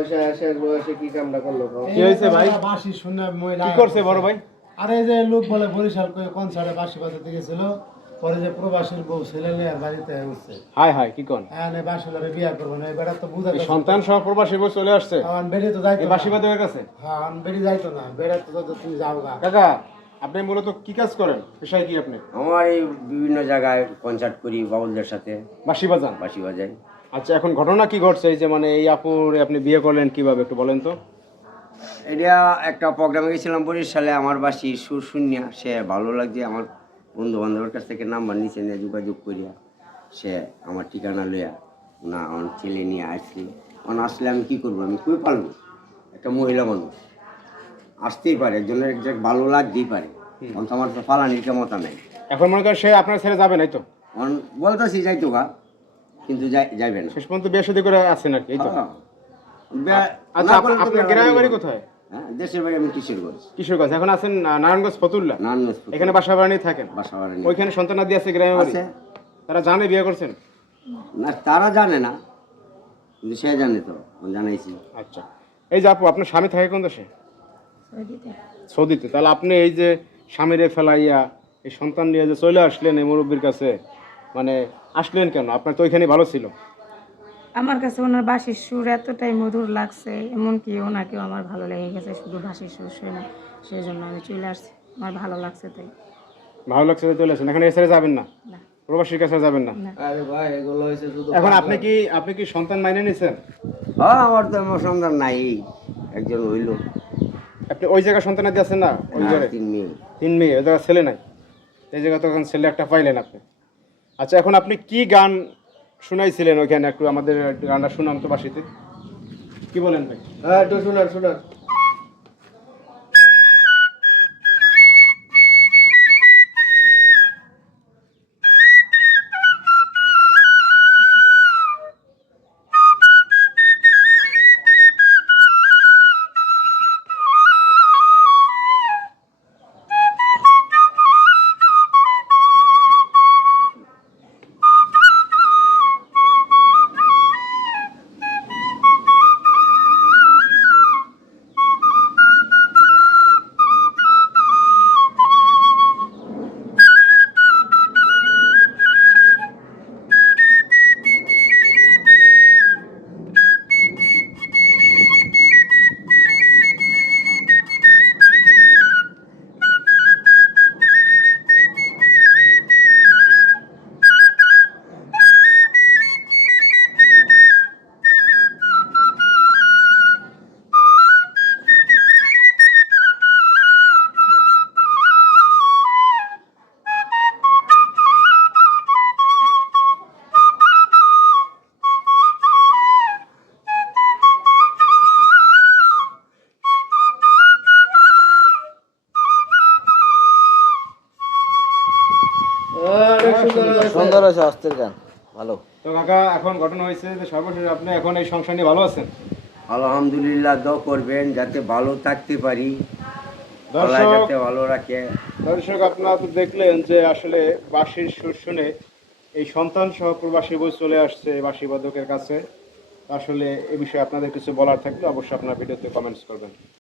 বয়সে শেষ বয়সে কি কামটা করলো কি হয়েছে ভাই? বাঁশি শুনে কি করছে বড় ভাই? আরে যে লোক বলে বরিশাল কনসার্টে বাঁশি বাজাতে গেছিল, পরে যে প্রবাসীর বউ ছেলে নিয়ে আর বাড়িতে উঠছে। হাই হাই কি কোন? হ্যাঁ না বাঁশি ধরে বিয়া করবো না, এবার তো বুঝা এই সন্তান সহ প্রবাসী বউ চলে আসছে। বেড়ে তো যাইতো এই না। বাসি বাদের কাছে। হ্যাঁ বেড়ে যাইতো না, বেড়ে তো তুমি যাও গা। কাকা আপনি মূলত কি কাজ করেন? পেশায় কি আপনি? আমার এই বিভিন্ন জায়গায় কনসার্ট করি বাউলদের সাথে, বাঁশি বাজান? বাঁশি বাজাই। আচ্ছা এখন ঘটনা কি ঘটছে এই যে মানে এই আপুর আপনি বিয়ে করলেন কিভাবে একটু বলেন তো? এটা একটা প্রোগ্রামে গেছিলাম বরিশালে, আমার বাসি সুর শুনিয়া সে ভালো লাগছে, আমার বন্ধু বান্ধবের কাছ থেকে নাম্বার নিচে নিয়ে যোগাযোগ করিয়া সে আমার ঠিকানা লইয়া না আমার ছেলে নিয়ে আসছি। এখন আসলে আমি কী করবো, আমি কই পারবো? একটা মহিলা মানুষ আসতেই পারে, একজনের এক ভালো লাগতেই পারে, তখন তো আমার তো ফালানির ক্ষমতা নেই। এখন মনে করেন সে আপনার ছেড়ে যাবে নাই তো? এখন বলতেছি যাইতো গা, কিন্তু যাইবে না। শেষ পর্যন্ত বিয়ে শাদী করে আছেন আর কি, এই তো? হ্যাঁ। আচ্ছা আপনার গ্রামের বাড়ি কোথায়? হ্যাঁ, দেশের বাড়ি আমি কিশোরগঞ্জ। কিশোরগঞ্জ। এখন আছেন নারায়ণগঞ্জ ফতুল্লা, নারায়ণগঞ্জ এখানে বাসা বাড়ি থাকেন? বাসা বাড়ি নেই। ওইখানে সন্তানাদি আছে গ্রামের বাড়ি? আছে। তারা জানে বিয়ে করছেন? না তারা জানে না, কিন্তু সে জানে, তো জানাইছি। আচ্ছা এই যে আপু আপনার স্বামী থাকে কোন দেশে? সৌদিতে। তাহলে আপনি এই যে স্বামীরে ফেলাইয়া এই সন্তান নিয়ে যে চলে আসলেন এই মুরব্বীর কাছে, মানে আসলেন কেন? আপনার তো ওইখানে ভালো ছিল। আমার কাছে ওনার বাঁশির সুর এতটাই মধুর লাগছে, এমনকি ওনাকেও আমার ভালো লেগে গেছে শুধু বাঁশির সুর শুনে, সেই জন্য আমি চলে আসছি। আমার ভালো লাগছে তাই। ভালো লাগছে যে চলে আসেন। এখন এছাড়া যাবেন না? না প্রবাসীর কাছে যাবেন না? না আরে ভাই এগুলো হইছে শুধু এখন আপনি কি সন্তান মাইনে নিছেন? হ্যাঁ, আমার তো আমার সন্তান নাই, একজন হইল। আপনি ওই জায়গায় সন্তানাদি আছেন না? ওই না, জায়গায় 3 মেয়ে। 3 মেয়ে, ওই জায়গায় ছেলে নাই। এই জায়গায় তো এখন ছেলে একটা পাইলেন আপনি। আচ্ছা এখন আপনি কি গান শুনাইছিলেন ওইখানে? একটু আমাদের গানটা শুনান তো বাসিতে। কি বলেন ভাই? হ্যাঁ একটু শোনান শোনান। অনেক সুন্দর হয়েছে। সুন্দর আছে অস্থির গান, ভালো। তো কাকা এখন ঘটনা হয়েছে যে সর্বশেষ আপনি এখন এই সংসার নিয়ে ভালো আছেন? আলহামদুলিল্লাহ, দোয়া করবেন যাতে ভালো থাকতে পারি, আল্লাহ দর্শক যাতে ভালো রাখে। আপনারা তো দেখলেন যে আসলে বাঁশির সুর শুনে এই সন্তান সহ প্রবাসী বই চলে আসছে বাঁশি বাদকের কাছে। আসলে এ বিষয়ে আপনাদের কিছু বলার থাকলে অবশ্যই আপনার ভিডিওতে কমেন্টস করবেন।